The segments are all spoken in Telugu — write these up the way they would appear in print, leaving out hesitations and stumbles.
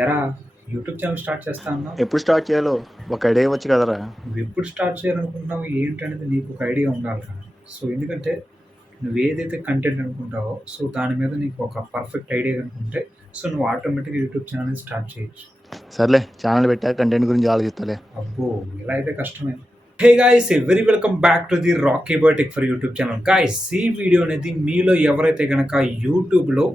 ఎరా యూట్యూబ్ ఛానల్ స్టార్ట్ చేస్తా అన్నావు. ఎప్పుడు స్టార్ట్ చేయాలో ఒక ఐడియా ఇవ్వచ్చు కదరా. నువ్వు ఎప్పుడు స్టార్ట్ చేయాలనుకుంటున్నావు ఏంటనేది నీకు ఒక ఐడియా ఉండాలి కదా. సో ఎందుకంటే నువ్వు ఏదైతే కంటెంట్ అనుకుంటావో సో దాని మీద నీకు ఒక పర్ఫెక్ట్ ఐడియా కనుకుంటే సో నువ్వు ఆటోమేటిక్గా యూట్యూబ్ ఛానల్ అనేది స్టార్ట్ చేయొచ్చు. సర్లే, ఛానల్ పెట్టా కంటెంట్ గురించి ఆలోచిస్తాలే. అబ్బో ఇలా అయితే కష్టమే. Hey guys, very welcome back to the Rocky Boy Tech for YouTube channel. Guys, ఈ వీడియో అనేది మీలో ఎవరైతే కనుక యూట్యూబ్లో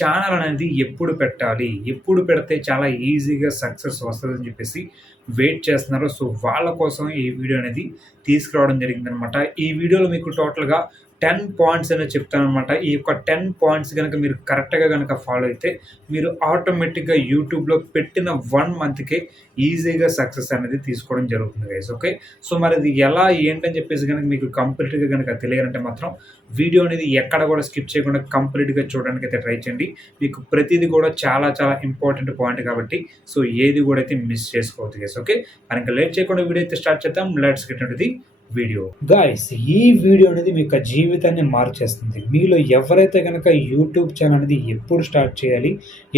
ఛానల్ అనేది ఎప్పుడు పెట్టాలి, ఎప్పుడు పెడితే చాలా ఈజీగా సక్సెస్ వస్తుందని చెప్పేసి వెయిట్ చేస్తున్నారో సో వాళ్ళ కోసం ఈ వీడియో అనేది తీసుకురావడం జరిగిందనమాట. ఈ వీడియోలో మీకు టోటల్గా 10 పాయింట్స్ అనేది చెప్తానమాట. ఈ యొక్క 10 పాయింట్స్ కనుక మీరు కరెక్ట్గా కనుక ఫాలో అయితే మీరు ఆటోమేటిక్గా యూట్యూబ్లో పెట్టిన 1 మంత్కే ఈజీగా సక్సెస్ అనేది తీసుకోవడం జరుగుతుంది గైస్. ఓకే, సో మరి అది ఎలా ఏంటని చెప్పేసి కనుక మీకు కంప్లీట్గా కనుక తెలియాలంటే మాత్రం వీడియో అనేది ఎక్కడ కూడా స్కిప్ చేయకుండా కంప్లీట్గా చూడడానికి అయితే ట్రై చేయండి. మీకు ప్రతిదీ కూడా చాలా చాలా ఇంపార్టెంట్ పాయింట్ కాబట్టి సో ఏది కూడా అయితే మిస్ చేసుకోవద్దు గైస్. ఓకే, మరి ఇంకా లేట్ చేయకుండా వీడియో అయితే స్టార్ట్ చేద్దాం. Let's get into the video. Guys, ఈ వీడియో అనేది మీ యొక్క జీవితాన్ని మార్చేస్తుంది. మీలో ఎవరైతే కనుక యూట్యూబ్ ఛానల్ అనేది ఎప్పుడు స్టార్ట్ చేయాలి,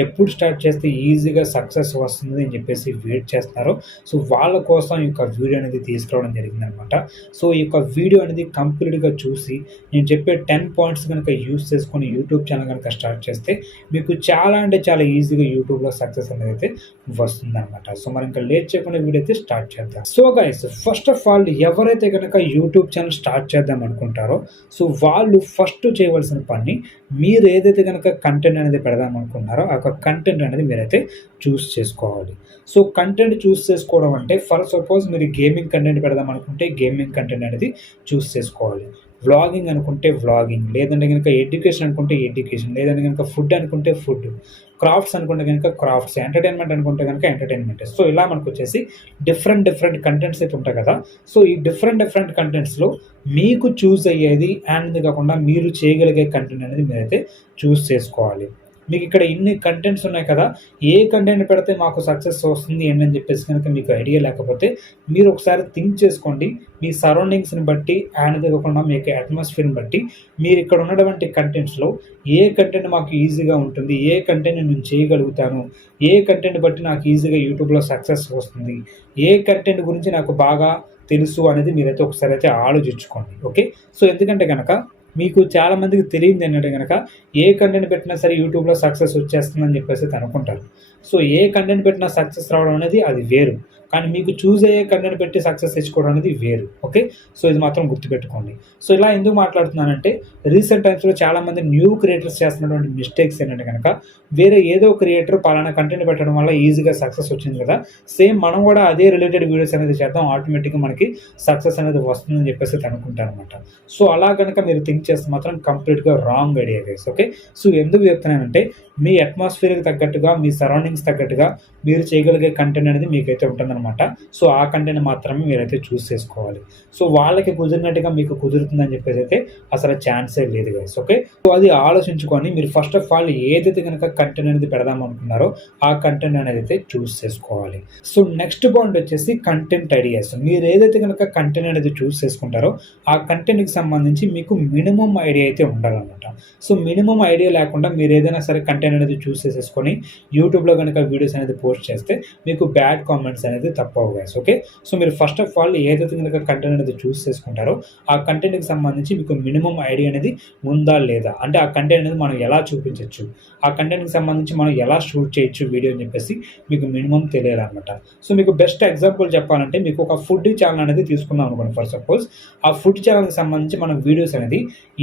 ఎప్పుడు స్టార్ట్ చేస్తే ఈజీగా సక్సెస్ వస్తుంది అని చెప్పేసి వెయిట్ చేస్తున్నారో సో వాళ్ళ కోసం ఈ యొక్క వీడియో అనేది తీసుకురావడం జరిగిందనమాట. సో ఈ యొక్క వీడియో అనేది కంప్లీట్గా చూసి నేను చెప్పే 10 పాయింట్స్ కనుక యూస్ చేసుకొని యూట్యూబ్ ఛానల్ కనుక స్టార్ట్ చేస్తే మీకు చాలా అంటే చాలా ఈజీగా యూట్యూబ్లో సక్సెస్ అనేది అయితే వస్తుందన్నమాట. సో మరి ఇంకా లేట్ చేయకుండా వీడియో అయితే స్టార్ట్ చేద్దాం. So guys, first of all ఎవరైతే కనుక యూట్యూబ్ ఛానల్ స్టార్ట్ చేద్దాం అనుకుంటారో సో వాళ్ళు ఫస్ట్ చేయవలసిన పని, మీరు ఏదైతే కనుక కంటెంట్ అనేది పెడదాం అనుకుంటున్నారో ఆ కంటెంట్ అనేది మీరైతే చూస్ చేసుకోవాలి. సో కంటెంట్ చూస్ చేసుకోవడం అంటే ఫర్ సపోజ్ మీరు గేమింగ్ కంటెంట్ పెడదాం అనుకుంటే గేమింగ్ కంటెంట్ అనేది చూస్ చేసుకోవాలి. వ్లాగింగ్ అనుకుంటే వ్లాగింగ్, లేదంటే కనుక ఎడ్యుకేషన్ అనుకుంటే ఎడ్యుకేషన్, లేదంటే కనుక ఫుడ్ అనుకుంటే ఫుడ్, క్రాఫ్ట్స్ అనుకుంటే కనుక క్రాఫ్ట్స్, ఎంటర్టైన్మెంట్ అనుకుంటే కనుక ఎంటర్టైన్మెంట్. సో ఇలా మనకు వచ్చేసి డిఫరెంట్ కంటెంట్స్ అయితే ఉంటాయి కదా. సో ఈ డిఫరెంట్ కంటెంట్స్లో మీకు చూస్ అయ్యేది అండ్ కాకుండా మీరు చేయగలిగే కంటెంట్ అనేది మీరైతే చూస్ చేసుకోవాలి. మీకు ఇక్కడ ఇన్ని కంటెంట్స్ ఉన్నాయి కదా, ఏ కంటెంట్ పెడితే మాకు సక్సెస్ వస్తుంది ఏంటని చెప్పేసి కనుక మీకు ఐడియా లేకపోతే మీరు ఒకసారి థింక్ చేసుకోండి. మీ సరౌండింగ్స్ని బట్టి అండ్ కాకుండా మీ యొక్క అట్మాస్ఫియర్ని బట్టి మీరు ఇక్కడ ఉన్నటువంటి కంటెంట్స్లో ఏ కంటెంట్ మాకు ఈజీగా ఉంటుంది, ఏ కంటెంట్ నేను చేయగలుగుతాను, ఏ కంటెంట్ బట్టి నాకు ఈజీగా యూట్యూబ్లో సక్సెస్ వస్తుంది, ఏ కంటెంట్ గురించి నాకు బాగా తెలుసు అనేది మీరైతే ఒకసారి అయితే ఆలోచించుకోండి. ఓకే, సో ఎందుకంటే కనుక మీకు చాలామందికి తెలియదు ఏంటంటే కనుక ఏ కంటెంట్ పెట్టినా సరే యూట్యూబ్లో సక్సెస్ వచ్చేస్తుందని చెప్పేసి అనుకుంటారు. సో ఏ కంటెంట్ పెట్టినా సక్సెస్ రావడం అనేది అది వేరు, కానీ మీకు చూస్ అయ్యే కంటెంట్ పెట్టి సక్సెస్ తెచ్చుకోవడం అనేది వేరు. ఓకే, సో ఇది మాత్రం గుర్తుపెట్టుకోండి. సో ఇలా ఎందుకు మాట్లాడుతున్నానంటే రీసెంట్ టైమ్స్లో చాలామంది న్యూ క్రియేటర్స్ చేస్తున్నటువంటి మిస్టేక్స్ ఏంటంటే కనుక వేరే ఏదో క్రియేటర్ పలానా కంటెంట్ పెట్టడం వల్ల ఈజీగా సక్సెస్ వచ్చింది కదా, సేమ్ మనం కూడా అదే రిలేటెడ్ వీడియోస్ అనేది చేద్దాం, ఆటోమేటిక్గా మనకి సక్సెస్ అనేది వస్తుందని చెప్పేసి అనుకుంటారు అనమాట. సో అలా కనుక మీరు థింక్ చేస్తే మాత్రం కంప్లీట్గా wrong idea guys. Okay, so ఎందుకు చెప్తున్నానంటే మీ అట్మాస్ఫియర్కి తగ్గట్టుగా, మీ సరౌండింగ్స్ తగ్గట్టుగా మీరు చేయగలిగే కంటెంట్ అనేది మీకైతే ఉంటుందన్నమాట. సో ఆ కంటెంట్ మాత్రమే మీరైతే చూస్ చేసుకోవాలి. సో వాళ్ళకి కుదిరినట్టుగా మీకు కుదురుతుందని చెప్పేసి అయితే అసలు ఛాన్సే లేదు గైస్. ఓకే, సో అది ఆలోచించుకొని మీరు ఫస్ట్ ఆఫ్ ఆల్ ఏదైతే కనుక కంటెంట్ అనేది పెడదాం అనుకున్నారో ఆ కంటెంట్ అనేది అయితే చూస్ చేసుకోవాలి. సో నెక్స్ట్ పాయింట్ వచ్చేసి కంటెంట్ ఐడియాస్. మీరు ఏదైతే కనుక కంటెంట్ అనేది చూస్ చేసుకుంటారో ఆ కంటెంట్కి సంబంధించి మీకు మినిమం ఐడియా అయితే ఉండాలన్నమాట. సో మినిమం ఐడియా లేకుండా మీరు ఏదైనా సరే కంటెంట్ అనేది చూస్ చేసేసుకొని యూట్యూబ్లో కనుక వీడియోస్ అనేది పోస్ట్ చేస్తే మీకు బ్యాడ్ కామెంట్స్ అనేది తప్పవు గైస్. ఓకే, సో మీరు ఫస్ట్ ఆఫ్ ఆల్ ఏదైతే కనుక కంటెంట్ అనేది చూస్ చేసుకుంటారో ఆ కంటెంట్కి సంబంధించి మీకు మినిమం ఐడియా అనేది ఉందా లేదా, అంటే ఆ కంటెంట్ అనేది మనం ఎలా చూపించవచ్చు, ఆ కంటెంట్కి సంబంధించి మనం ఎలా షూట్ చేయొచ్చు వీడియో అని చెప్పేసి మీకు మినిమం తెలియాలన్నమాట. సో మీకు బెస్ట్ ఎగ్జాంపుల్ చెప్పాలంటే మీకు ఒక ఫుడ్ ఛానల్ అనేది తీసుకుందాం అనుకోండి. ఫర్ సపోజ్ ఆ ఫుడ్ ఛానల్కి సంబంధించి మనం వీడియోస్ అనేది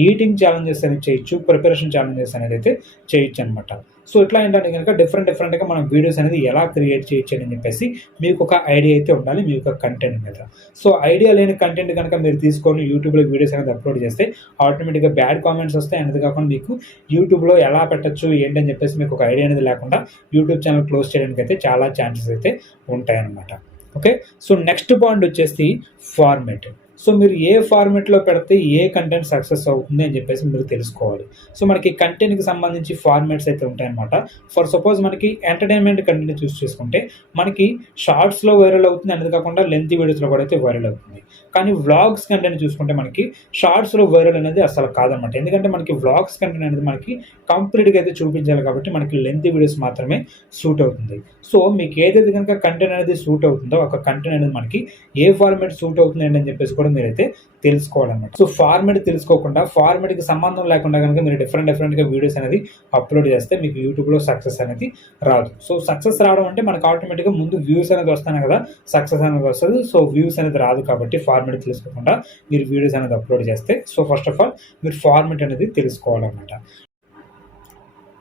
ఈటింగ్ ఛాలెంజెస్ అనేది చేయొచ్చు, ప్రిపరేషన్ ఛాలెంజెస్ అనేది అయితే చేయొచ్చు అనమాట. సో ఇట్లా ఏంటంటే కనుక డిఫరెంట్గా మనం వీడియోస్ అనేది ఎలా క్రియేట్ చేయొచ్చు అని చెప్పేసి మీకు ఒక ఐడియా అయితే ఉండాలి మీ యొక్క కంటెంట్ మీద. సో ఐడియా లేని కంటెంట్ కనుక మీరు తీసుకొని యూట్యూబ్లో వీడియోస్ అనేది అప్లోడ్ చేస్తే ఆటోమేటిక్గా బ్యాడ్ కామెంట్స్ వస్తాయి. అనేది కాకుండా మీకు యూట్యూబ్లో ఎలా పెట్టచ్చు ఏంటని చెప్పేసి మీకు ఒక ఐడియా అనేది లేకుండా యూట్యూబ్ ఛానల్ క్లోజ్ చేయడానికి అయితే చాలా ఛాన్సెస్ అయితే ఉంటాయన్నమాట. ఓకే, సో నెక్స్ట్ పాయింట్ వచ్చేసి ఫార్మేట్. సో మీరు ఏ ఫార్మెట్‌లో పెడితే ఏ కంటెంట్ సక్సెస్ అవుతుంది అని చెప్పేసి మీరు తెలుసుకోవాలి. సో మనకి కంటెంట్‌కి సంబంధించి ఫార్మాట్స్ అయితే ఉంటాయన్నమాట. ఫర్ సపోజ్ మనకి ఎంటర్‌టైన్‌మెంట్ కంటెంట్ చూస్ చేసుకుంటే మనకి షార్ట్స్‌లో వైరల్ అవుతుంది. అనేది కాకుండా లెంతీ వీడియోస్‌లో కూడా అయితే వైరల్ అవుతుంది. కానీ వ్లాగ్స్ కంటెంట్ చూసుకుంటే మనకి షార్ట్స్‌లో వైరల్ అనేది అసలు కాదనమాట. ఎందుకంటే మనకి వ్లాగ్స్ కంటెంట్ అనేది మనకి కంప్లీట్‌గా అయితే చూపించాలి కాబట్టి మనకి లెంతీ వీడియోస్ మాత్రమే సూట్ అవుతుంది. సో మీకు ఏదైతే గనుక కంటెంట్ అనేది సూట్ అవుతుందో ఒక కంటెంట్ అనేది మనకి ఏ ఫార్మాట్ సూట్ అవుతుంది అని చెప్పేసి కూడా మీరైతే తెలుసుకోవాలన్నమాట. సో ఫార్మాట్ తెలుసుకోకుండా ఫార్మాట్‌కి సంబంధం లేకుండా గనుక మీరు డిఫరెంట్‌గా వీడియోస్ అనేది అప్‌లోడ్ చేస్తే మీకు యూట్యూబ్‌లో సక్సెస్ అనేది రాదు. సో సక్సెస్ రావడం అంటే మనకు ఆటోమేటిక్‌గా ముందు వ్యూస్ అనేది వస్తాయి కదా! సక్సెస్ అనేది వస్తది. సో వ్యూస్ అనేది రాదు కాబట్టి ఫార్మాట్ తెలుసుకోకుండా మీరు వీడియోస్ అనేది అప్‌లోడ్ చేస్తే సో ఫస్ట్ ఆఫ్ ఆల్ మీరు ఫార్మాట్ అనేది తెలుసుకోవాలన్నమాట.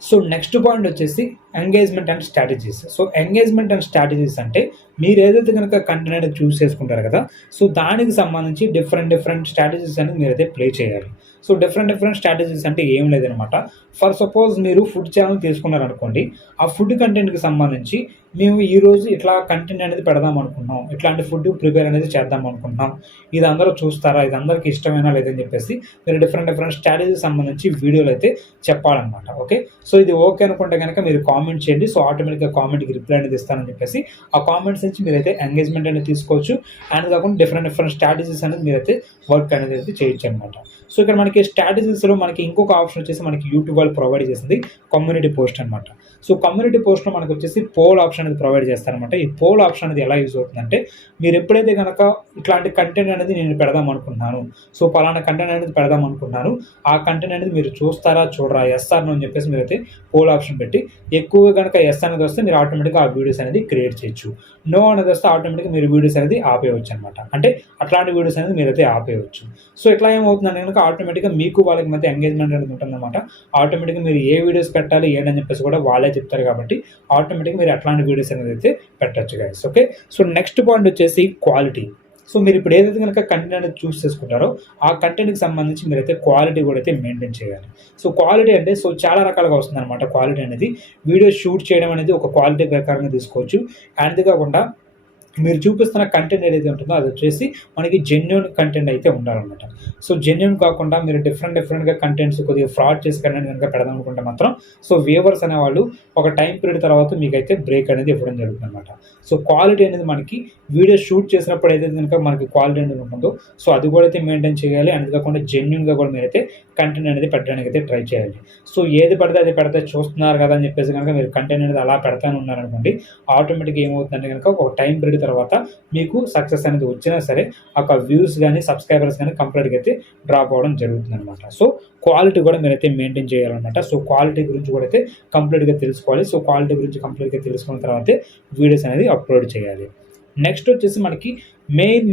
సో నెక్స్ట్ పాయింట్ వచ్చేసి engagement and strategies. So engagement and strategies అంటే మీరు ఏదైతే కనుక కంటెంట్ అనేది చూస్ చేసుకుంటారు కదా! సో దానికి సంబంధించి డిఫరెంట్ స్ట్రాటజీస్ అనేది మీరైతే ప్లే చేయాలి. సో డిఫరెంట్ స్ట్రాటజీస్ అంటే ఏం లేదనమాట. ఫర్ సపోజ్ మీరు ఫుడ్ ఛానల్ తీసుకున్నారనుకోండి. ఆ ఫుడ్ కంటెంట్‌కి సంబంధించి మేము ఈరోజు ఇట్లా కంటెంట్ అనేది పెడదాం అనుకుంటున్నాం. ఇట్లాంటి ఫుడ్ ప్రిపేర్ అనేది చేద్దాం అనుకుంటున్నాం. ఇది అందరూ చూస్తారా? ఇది అందరికి ఇష్టమేనా లేదని చెప్పేసి మీరు డిఫరెంట్ స్ట్రాటజీకి సంబంధించి వీడియోలు అయితే చెప్పాలన్నమాట. ఓకే. సో ఇది ఓకే అనుకుంటే గనక మీరు కామెంట్ చేయండి. సో ఆటోమేటిక్‌గా కామెంట్‌కి రిప్లై అనేది ఇస్తానని చెప్పేసి ఆ కామెంట్స్ నుంచి మీరైతే ఎంగేజ్మెంట్ అనేది తీసుకోవచ్చు. అండ్ కాకుండా డిఫరెంట్ స్ట్రాటజీస్ అనేది మీరైతే వర్క్ అనేది అయితే చేయొచ్చనమాట. సో ఇక్కడ మనకి స్ట్రాటజీస్‌లో మనకి ఇంకొక ఆప్షన్ వచ్చేసి మనకి యూట్యూబ్ వాళ్ళు ప్రొవైడ్ చేసింది కమ్యూనిటీ పోస్ట్ అనమాట. సో కమ్యూనిటీ పోస్ట్‌లో మనకు వచ్చేసి పోల్ ఆప్షన్ అనేది ప్రొవైడ్ చేస్తారనమాట. ఈ పోల్ ఆప్షన్ అనేది ఎలా యూజ్ అవుతుందంటే మీరు ఎప్పుడైతే గనక ఇట్లాంటి కంటెంట్ అనేది నేను పెడదాం అనుకుంటున్నాను. సో పలానా కంటెంట్ అనేది పెడదాం అనుకుంటున్నాను. ఆ కంటెంట్ అనేది మీరు చూస్తారా? చూడరా? యెస్ ఆర్ నో అని చెప్పేసి మీరైతే పోల్ ఆప్షన్ పెట్టి ఎక్కువగా గనక యెస్ అనేది వస్తే మీరు ఆటోమేటిక్‌గా ఆ వీడియోస్ అనేది క్రియేట్ చేయొచ్చు. నో అనేది వస్తే ఆటోమేటిక్‌గా మీరు వీడియోస్ అనేది ఆపేయవచ్చు అనమాట. అంటే అట్లాంటి వీడియోస్ అనేది మీరైతే ఆపేయవచ్చు. సో ఇట్లా ఏమవుతుందంటే గనక ఆటోమేటిక్‌గా మీకు వాళ్ళకి మధ్య ఎంగేజ్మెంట్ అనేది ఉంటుందన్నమాట. ఆటోమేటిక్‌గా మీరు ఏ వీడియోస్ పెట్టాలి ఏంటని చెప్పేసి కూడా వాళ్ళే చెప్తారు కాబట్టి ఆటోమేటిక్‌గా మీరు అట్లాంటి వీడియోస్ అనేది అయితే పెట్టొచ్చు guys. Okay. So next point వచ్చేసి క్వాలిటీ. సో మీరు ఇప్పుడు ఏదైతే కనుక కంటెంట్ అనేది చూస్ చేసుకుంటారో ఆ కంటెంట్‌కి సంబంధించి మీరైతే క్వాలిటీ కూడా అయితే మెయింటైన్ చేయాలి. సో క్వాలిటీ అంటే సో చాలా రకాలుగా వస్తుందన్నమాట క్వాలిటీ అనేది. వీడియో షూట్ చేయడం అనేది ఒక క్వాలిటీ ప్రకారంగా తీసుకోవచ్చు. అంతే కాకుండా మీరు చూపిస్తున్న కంటెంట్ ఏదైతే ఉంటుందో అది వచ్చేసి మనకి జెన్యూన్ కంటెంట్ అయితే ఉండాలన్నమాట. సో జెన్యూన్ కాకుండా మీరు డిఫరెంట్‌గా కంటెంట్స్ కొద్దిగా ఫ్రాడ్ చేసి కంటెంట్ కనుక పెడదాం అనుకుంటే మాత్రం సో వ్యూవర్స్ అనేవాళ్ళు ఒక టైం పీరియడ్ తర్వాత మీకైతే బ్రేక్ అనేది ఇవ్వడం జరుగుతుందన్నమాట. సో క్వాలిటీ అనేది మనకి వీడియో షూట్ చేసినప్పుడు ఏదైతే కనుక మనకి క్వాలిటీ అనేది ఉంటుందో సో అది కూడా అయితే మెయింటైన్ చేయాలి. అంతే కాకుండా జెన్యూన్‌గా కూడా మీరైతే కంటెంట్ అనేది పెట్టడానికి అయితే ట్రై చేయాలి. సో ఏది పడితే అది పెడితే చూస్తున్నారు కదా అని చెప్పేసి కనుక మీరు కంటెంట్ అనేది అలా పెడతానే ఉన్నారనుకోండి ఆటోమేటిక్‌గా ఏమవుతుందంటే కనుక ఒక టైం పీరియడ్ తర్వాత మీకు సక్సెస్ అనేది వచ్చినా సరే ఒక వ్యూస్ గానీ, సబ్స్క్రైబర్స్ గానీ కంప్లీట్‌గా అయితే డ్రాప్ అవ్వడం జరుగుతుందనమాట. సో క్వాలిటీ కూడా మీరైతే మెయింటైన్ చేయాలన్నమాట. సో క్వాలిటీ గురించి కూడా అయితే కంప్లీట్‌గా తెలుసుకోవాలి. సో క్వాలిటీ గురించి కంప్లీట్‌గా తెలుసుకున్న తర్వాతే వీడియోస్ అనేది అప్‌లోడ్ చేయాలి. నెక్స్ట్ వచ్చేసి మనకి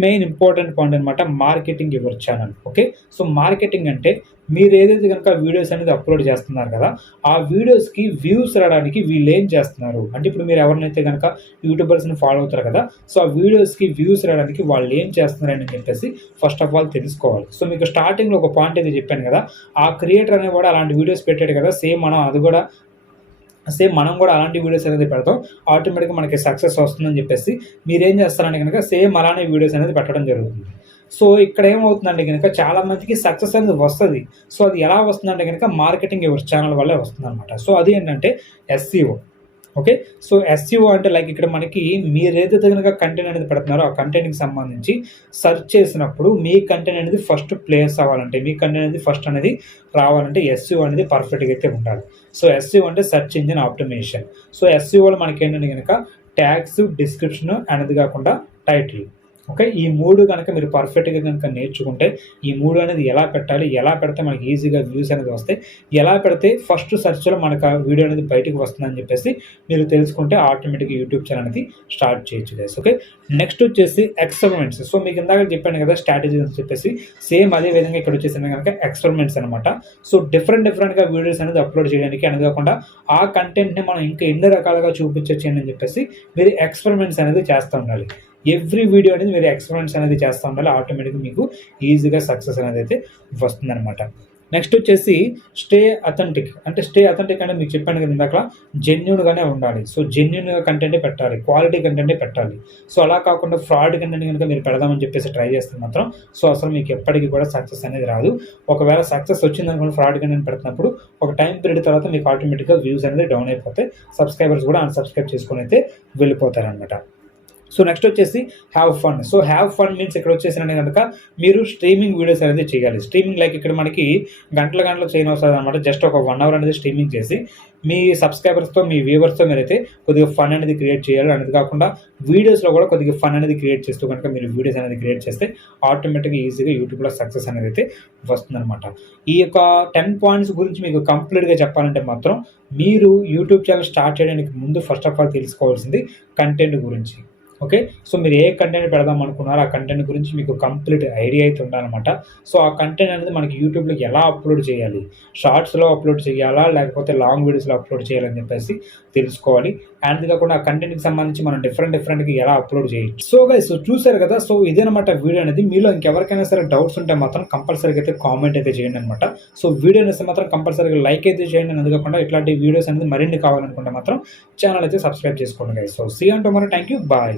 మెయిన్ ఇంపార్టెంట్ పాయింట్ అనమాట marketing your channel. Okay. So marketing అంటే మీరు ఏదైతే కనుక వీడియోస్ అనేది అప్‌లోడ్ చేస్తున్నారు కదా! ఆ వీడియోస్‌కి వ్యూస్ రావడానికి వీళ్ళు ఏం చేస్తున్నారు? అంటే ఇప్పుడు మీరు ఎవరినైతే గనక యూట్యూబర్స్‌ని ఫాలో అవుతారు కదా! సో ఆ వీడియోస్‌కి వ్యూస్ రావడానికి వాళ్ళు ఏం చేస్తున్నారని చెప్పేసి ఫస్ట్ ఆఫ్ ఆల్ తెలుసుకోవాలి. సో మీకు స్టార్టింగ్‌లో ఒక పాయింట్ అయితే చెప్పాను కదా! ఆ క్రియేటర్ అనేవాడు అలాంటి వీడియోస్ పెట్టాడు కదా! సేమ్ మనం కూడా అలాంటి వీడియోస్ అనేది పెడతాం. ఆటోమేటిక్‌గా మనకి సక్సెస్ వస్తుందని చెప్పేసి మీరేం చేస్తారంటే గనక సేమ్ అలానే వీడియోస్ అనేది పెట్టడం జరుగుతుంది. సో ఇక్కడ ఏమవుతుందంటే గనక చాలా మందికి సక్సెస్ అనేది వస్తది. సో అది ఎలా వస్తుందంటే గనక మార్కెటింగ్ యువర్ ఛానల్ వల్లే వస్తుందన్నమాట. సో అది ఏంటంటే ఎస్‌సిఓ. ఓకే. సో ఎస్‌సిఓ అంటే లైక్ ఇక్కడ మనకి మీరేదైతే గనక కంటెంట్ అనేది పెడుతున్నారో ఆ కంటెంట్‌కి సంబంధించి సెర్చ్ చేసినప్పుడు మీ కంటెంట్ అనేది ఫస్ట్ ప్లేస్ అవ్వాలంటే, మీ కంటెంట్ అనేది ఫస్ట్ అనేది రావాలంటే ఎస్‌సిఓ అనేది పర్ఫెక్ట్‌గా అయితే ఉండాలి. సో ఎస్‌సిఓ అంటే సెర్చ్ ఇంజిన్ ఆప్టిమైజేషన్. సో ఎస్‌సిఓలో మనకేంటంటే గనక ట్యాగ్స్, డిస్క్రిప్షన్ అనేది కాకుండా టైటిల్. ఓకే. ఈ 3 గనక మీరు పర్ఫెక్ట్‌గా గనక నేర్చుకుంటే ఈ 3 అనేది ఎలా పెట్టాలి? ఎలా పెడితే మనకి ఈజీగా వ్యూస్ అనేది వస్తాయి? ఎలా పెడితే ఫస్ట్ సెర్చ్‌లో మనకు ఆ వీడియో అనేది బయటికి వస్తుందని చెప్పేసి మీరు తెలుసుకుంటే ఆటోమేటిక్‌గా యూట్యూబ్ ఛానల్ అనేది స్టార్ట్ చేయొచ్చు గైస్. ఓకే. నెక్స్ట్ వచ్చేసి ఎక్స్‌పెరిమెంట్స్. సో మీకు ఇందాక చెప్పాను కదా! స్ట్రాటజీస్ అని చెప్పేసి సేమ్ అదే విధంగా ఇక్కడ వచ్చేసి గనక ఎక్స్‌పెరిమెంట్స్ అనమాట. సో డిఫరెంట్‌గా వీడియోస్ అనేది అప్‌లోడ్ చేయడానికి అనేది కాకుండా ఆ కంటెంట్‌ని మనం ఇంకా ఎన్ని రకాలుగా చూపించొచ్చు అని చెప్పేసి మీరు ఎక్స్‌పెరిమెంట్స్ అనేది చేస్తూ ఉండాలి. ఎవ్రీ వీడియో అనేది మీరు ఎక్స్‌పెరిమెంట్స్ అనేది చేస్తూ ఉండాలి. ఆటోమేటిక్‌గా మీకు ఈజీగా సక్సెస్ అనేది అయితే వస్తుందనమాట. నెక్స్ట్ వచ్చేసి స్టే అథెంటిక్. అంటే స్టే అథెంటిక్ అంటే మీకు చెప్పాను కదా ఇందాక, జెన్యూన్‌గానే ఉండాలి. సో, జెన్యూన్‌గా కంటెంటే పెట్టాలి. క్వాలిటీ కంటెంటే పెట్టాలి. సో, అలా కాకుండా ఫ్రాడ్ కంటెంట్ గనుక మీరు పెడదామని చెప్పేసి ట్రై చేస్తే మాత్రం అసలు మీకు ఎప్పటికి కూడా సక్సెస్ అనేది రాదు. ఒకవేళ సక్సెస్ వచ్చిందనుకోండి ఫ్రాడ్ కంటెంట్ పెడుతున్నప్పుడు, ఒక టైమ్ పీరియడ్ తర్వాత మీకు ఆటోమేటిక్‌గా వ్యూస్ అనేది డౌన్ అయిపోతాయి. సబ్స్క్రైబర్స్ కూడా అన్‌సబ్స్క్రైబ్ చేసుకొని అయితే వెళ్ళిపోతారనమాట. సో, నెక్స్ట్ వచ్చేసి have fun. So, have fun means ఇక్కడ వచ్చేసినంటే గనక మీరు స్ట్రీమింగ్ వీడియోస్ అనేది చేయాలి. స్ట్రీమింగ్ లైక్ ఇక్కడ మనకి గంటలు చేయనవసరం అనమాట. జస్ట్ ఒక 1 అవర్ అనేది స్ట్రీమింగ్ చేసి మీ సబ్స్క్రైబర్స్‌తో, మీ వ్యూవర్స్‌తో మీరైతే కొద్దిగా ఫన్ అనేది క్రియేట్ చేయాలి. అనేది కాకుండా వీడియోస్‌లో కూడా కొద్దిగా ఫన్ అనేది క్రియేట్ చేస్తూ కనుక మీరు వీడియోస్ అనేది క్రియేట్ చేస్తే ఆటోమేటిక్‌గా ఈజీగా యూట్యూబ్‌లో సక్సెస్ అనేది అయితే వస్తుందనమాట. ఈ యొక్క 10 పాయింట్స్ గురించి మీకు కంప్లీట్‌గా చెప్పాలంటే మాత్రం మీరు యూట్యూబ్ ఛానల్ స్టార్ట్ చేయడానికి ముందు ఫస్ట్ ఆఫ్ ఆల్ తెలుసుకోవాల్సింది కంటెంట్ గురించి. ఓకే. సో, మీరు ఏ కంటెంట్ పెడదాం అనుకున్నారో ఆ కంటెంట్ గురించి మీకు కంప్లీట్ ఐడియా అయితే ఉండాలనమాట. సో, ఆ కంటెంట్ అనేది మనకి యూట్యూబ్‌లో ఎలా అప్‌లోడ్ చేయాలి? షార్ట్స్‌లో అప్‌లోడ్ చేయాలా? లేకపోతే లాంగ్ వీడియోస్‌లో అప్‌లోడ్ చేయాలని చెప్పేసి తెలుసుకోవాలి. అండ్ కాకుండా ఆ కంటెంట్‌కి సంబంధించి మనం డిఫరెంట్‌గా ఎలా అప్‌లోడ్ చేయొచ్చు. సో, గైస్ చూసారు కదా! సో, ఇదేనమాట వీడియో అనేది. మీలో ఇంకెవరికైనా సరే డౌట్స్ ఉంటే మాత్రం కంపల్సరీగా అయితే కామెంట్ అయితే చేయండి అనమాట. సో, వీడియో నచ్చితే మాత్రం కంపల్సరీగా లైక్ అయితే చేయండి. అండ్ కాకుండా ఇట్లాంటి వీడియోస్ అనేది మరిన్ని కావాలనుకుంటే మాత్రం ఛానల్ అయితే సబ్స్క్రైబ్ చేసుకోండి guys. So, see you on tomorrow. Thank you. Bye.